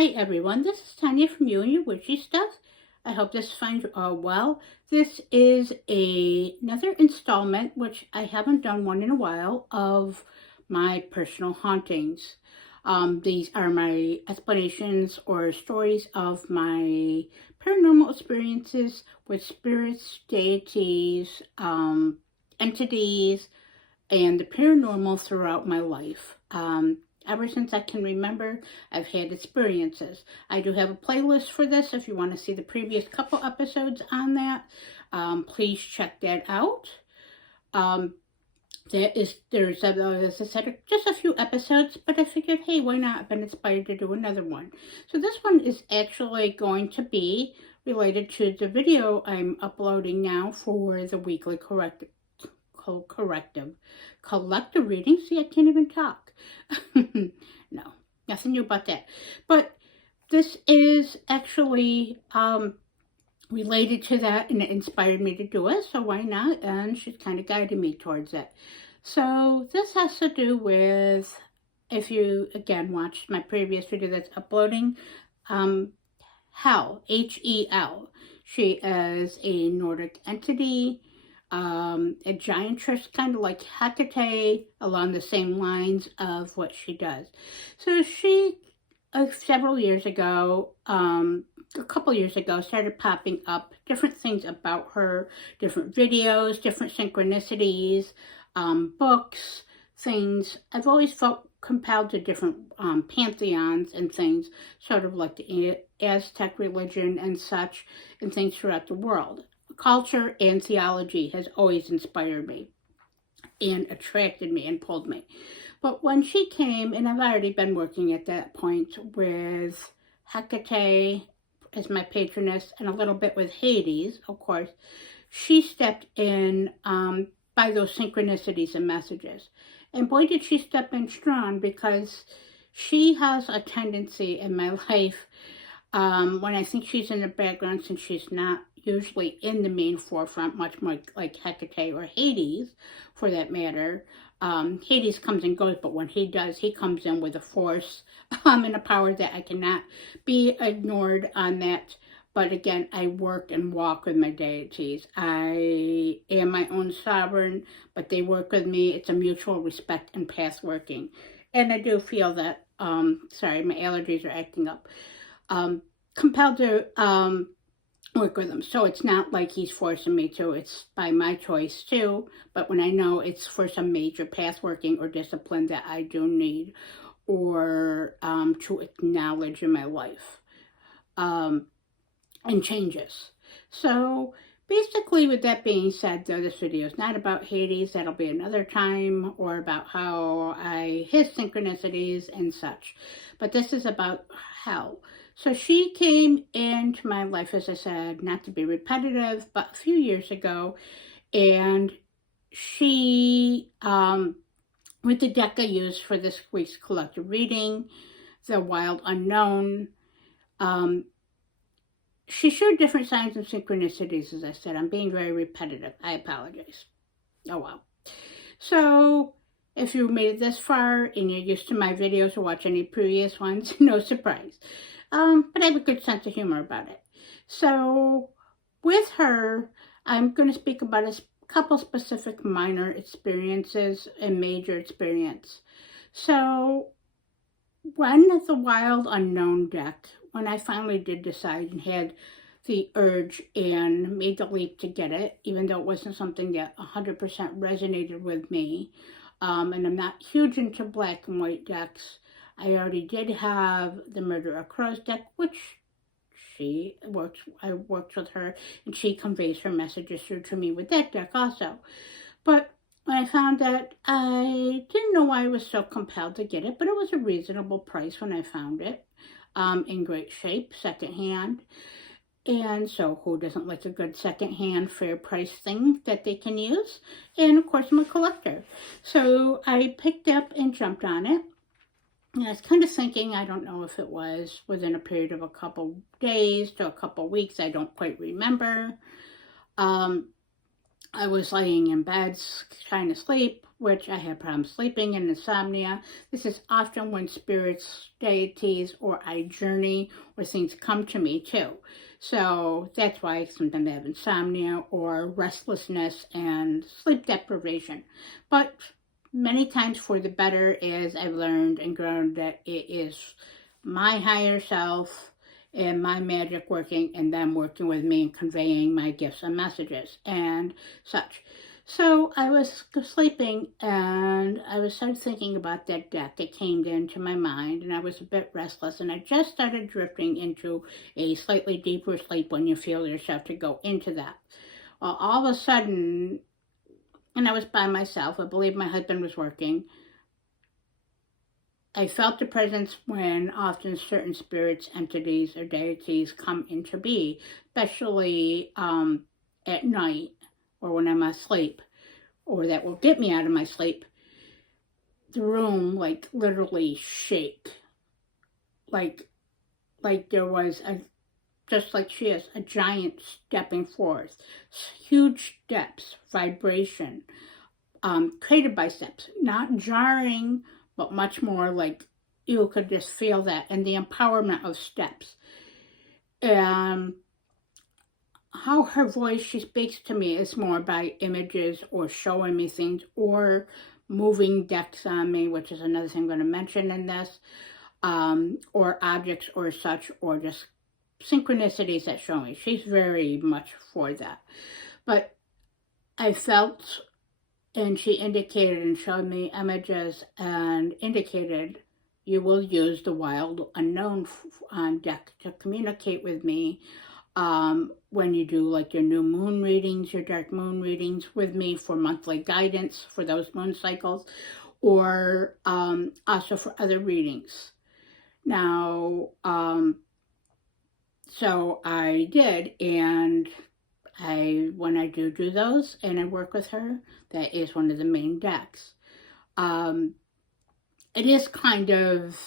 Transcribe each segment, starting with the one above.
Hi everyone, this is Tanya from You and Your Witchy Stuff. I hope this finds you all well. This is another installment, which I haven't done one in a while, of my personal hauntings. These are my explanations or stories of my paranormal experiences with spirits, deities, entities, and the paranormal throughout my life. Ever since I can remember, I've had experiences. I do have a playlist for this if you want to see the previous couple episodes on that. Please check that out. There's as I said, just a few episodes, but I figured, hey, why not? I've been inspired to do another one. So this one is actually going to be related to the video I'm uploading now for the weekly collective reading. See, I can't even talk. No, nothing new about that. But this is actually related to that, and it inspired me to do it, so why not? And she's kind of guiding me towards it. So this has to do with, if you again watched my previous video that's uploading, Hel, Hel. She is a Nordic entity, a giantress, kind of like Hecate, along the same lines of what she does. So she, several years ago, a couple years ago, started popping up different things about her, different videos, different synchronicities, books, things. I've always felt compelled to different pantheons and things, sort of like the Aztec religion and such, and things throughout the world. Culture and theology has always inspired me and attracted me and pulled me. But when she came, and I've already been working at that point with Hecate as my patroness and a little bit with Hades, of course, she stepped in by those synchronicities and messages. And boy, did she step in strong, because she has a tendency in my life, when I think she's in the background, since she's not usually in the main forefront, much more like Hecate or Hades, for that matter. Hades comes and goes, but when he does, he comes in with a force and a power that I cannot be ignored on that. But again, I work and walk with my deities. I am my own sovereign, but they work with me. It's a mutual respect and path working. And I do feel that, sorry, my allergies are acting up, compelled to work with him. So it's not like he's forcing me to. It's by my choice too. But when I know it's for some major path working or discipline that I do need, or to acknowledge in my life, and changes. So basically, with that being said, though, this video is not about Hades. That'll be another time, or about how his synchronicities and such. But this is about Hel. So she came into my life, as I said, not to be repetitive, but a few years ago. And she, with the deck I used for this week's collective reading, the Wild Unknown, she showed different signs of synchronicities, as I said. I'm being very repetitive. I apologize. Oh, well. So if you made it this far and you're used to my videos or watch any previous ones, no surprise. But I have a good sense of humor about it. So with her, I'm going to speak about a couple specific minor experiences and major experience. So when the Wild Unknown deck, when I finally did decide and had the urge and made the leap to get it, even though it wasn't something that 100% resonated with me, and I'm not huge into black and white decks, I already did have the Murder of Crows deck, which I worked with her, and she conveys her messages through to me with that deck also. But when I found that, I didn't know why I was so compelled to get it, but it was a reasonable price when I found it, in great shape, secondhand. And so who doesn't like a good secondhand fair price thing that they can use? And of course, I'm a collector. So I picked up and jumped on it. And I was kind of thinking, I don't know if it was within a period of a couple days to a couple weeks, I don't quite remember. I was laying in bed trying to sleep, which I had problems sleeping and insomnia. This is often when spirits, deities, or I journey or things come to me too. So that's why sometimes I have insomnia or restlessness and sleep deprivation. But many times for the better, as I've learned and grown, that it is my higher self and my magic working and them working with me and conveying my gifts and messages and such. So I was sleeping and I was started thinking about that deck. It came into my mind and I was a bit restless and I just started drifting into a slightly deeper sleep when you feel yourself to go into that. Well, all of a sudden, and I was by myself, I believe my husband was working, I felt the presence when often certain spirits, entities, or deities come into be, especially at night or when I'm asleep, or that will get me out of my sleep. The room like literally shake, like there was a, just like she is, a giant stepping forth, huge steps, vibration, created by steps, not jarring, but much more like you could just feel that, and the empowerment of steps. And how her voice, she speaks to me, is more by images or showing me things or moving decks on me, which is another thing I'm going to mention in this, or objects or such, or just synchronicities that show me. She's very much for that. But I felt, and she indicated and showed me images and indicated you will use the wild unknown on deck to communicate with me when you do like your new moon readings, your dark moon readings with me for monthly guidance for those moon cycles, or also for other readings. Now, so I did, and when I do those and I work with her, that is one of the main decks. It is kind of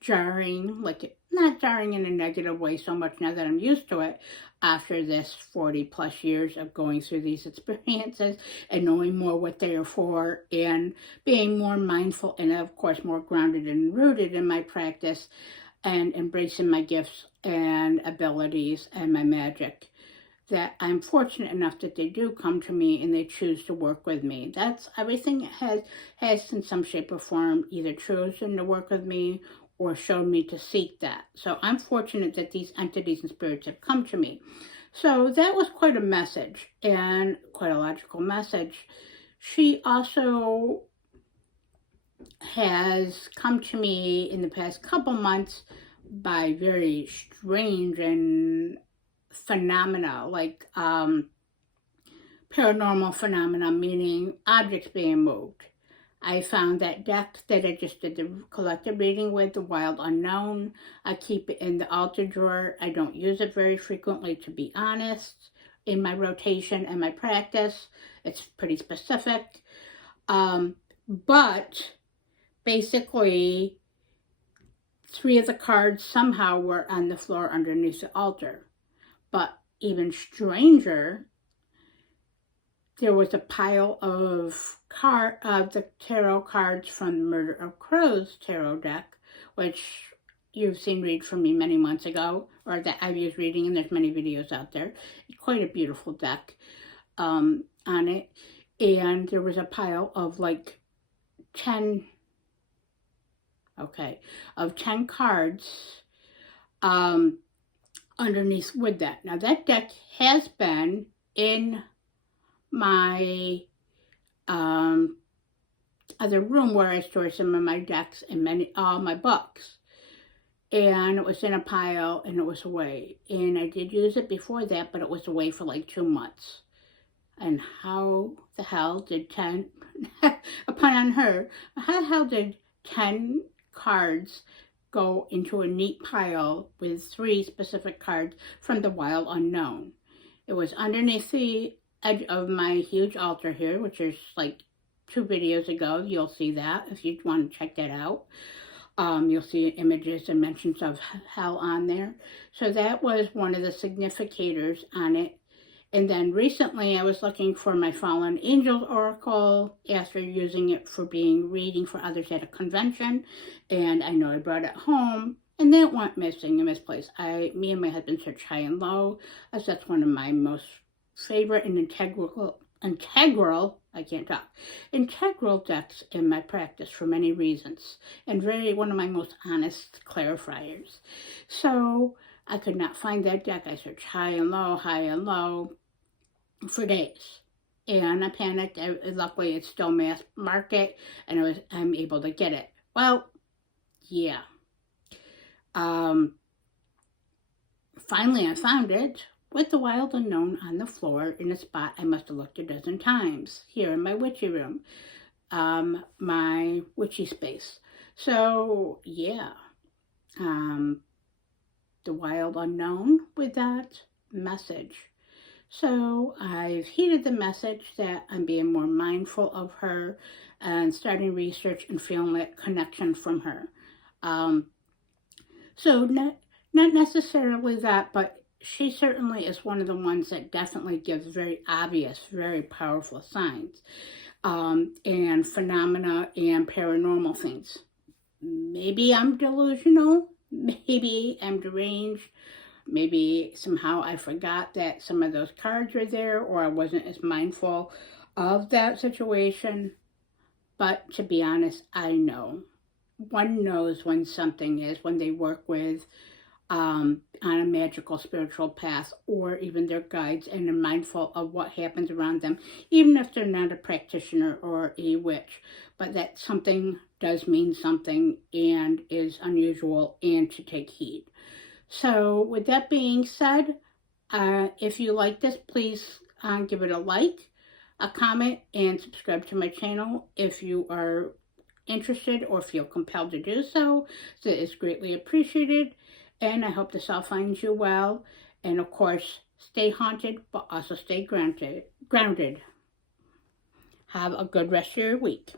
jarring, not jarring in a negative way so much now that I'm used to it after this 40 plus years of going through these experiences and knowing more what they are for and being more mindful and of course more grounded and rooted in my practice and embracing my gifts and abilities and my magic, that I'm fortunate enough that they do come to me and they choose to work with me. That's everything has in some shape or form either chosen to work with me or showed me to seek that. So I'm fortunate that these entities and spirits have come to me. So that was quite a message and quite a logical message. She also has come to me in the past couple months by very strange and phenomena, like paranormal phenomena, meaning objects being moved. I found that deck that I just did the collective reading with, the Wild Unknown. I keep it in the altar drawer. I don't use it very frequently, to be honest, in my rotation and my practice. It's pretty specific. But basically, 3 of the cards somehow were on the floor underneath the altar. But even stranger, there was a pile of the tarot cards from the Murder of Crows tarot deck, which you've seen read from me many months ago, or that I was reading, and there's many videos out there. Quite a beautiful deck on it. And there was a pile of like 10 cards underneath with that. Now that deck has been in my other room where I store some of my decks and all my books. And it was in a pile and it was away. And I did use it before that, but it was away for like 2 months. And how the hell did 10, a pun on her, how the hell did 10 cards go into a neat pile with 3 specific cards from the Wild Unknown? It was underneath the edge of my huge altar here, which is like 2 videos ago. You'll see that if you want to check that out. You'll see images and mentions of hell on there. So that was one of the significators on it. And then recently I was looking for my Fallen Angels Oracle after using it for being reading for others at a convention. And I know I brought it home and then it went missing and misplaced. Me and my husband searched high and low, as that's one of my most favorite and I can't talk, integral decks in my practice for many reasons, and one of my most honest clarifiers. So I could not find that deck. I searched high and low for days. And I panicked. Luckily, it's still mass market, and I'm able to get it. Well, yeah. Finally, I found it with the wild unknown on the floor in a spot I must have looked a dozen times here in my witchy room, my witchy space. So, yeah, the wild unknown with that message. So I've heeded the message that I'm being more mindful of her and starting research and feeling that connection from her. So not necessarily that, but she certainly is one of the ones that definitely gives very obvious, very powerful signs and phenomena and paranormal things. Maybe I'm delusional, maybe I'm deranged, maybe somehow I forgot that some of those cards were there, or I wasn't as mindful of that situation. But to be honest, I know. One knows when something is, when they work with on a magical spiritual path, or even their guides, and are mindful of what happens around them, even if they're not a practitioner or a witch, but that something does mean something and is unusual and to take heed. So with that being said, if you like this, please give it a like, a comment, and subscribe to my channel if you are interested or feel compelled to do so. So it's greatly appreciated. And I hope this all finds you well. And of course, stay haunted, but also stay grounded. Have a good rest of your week.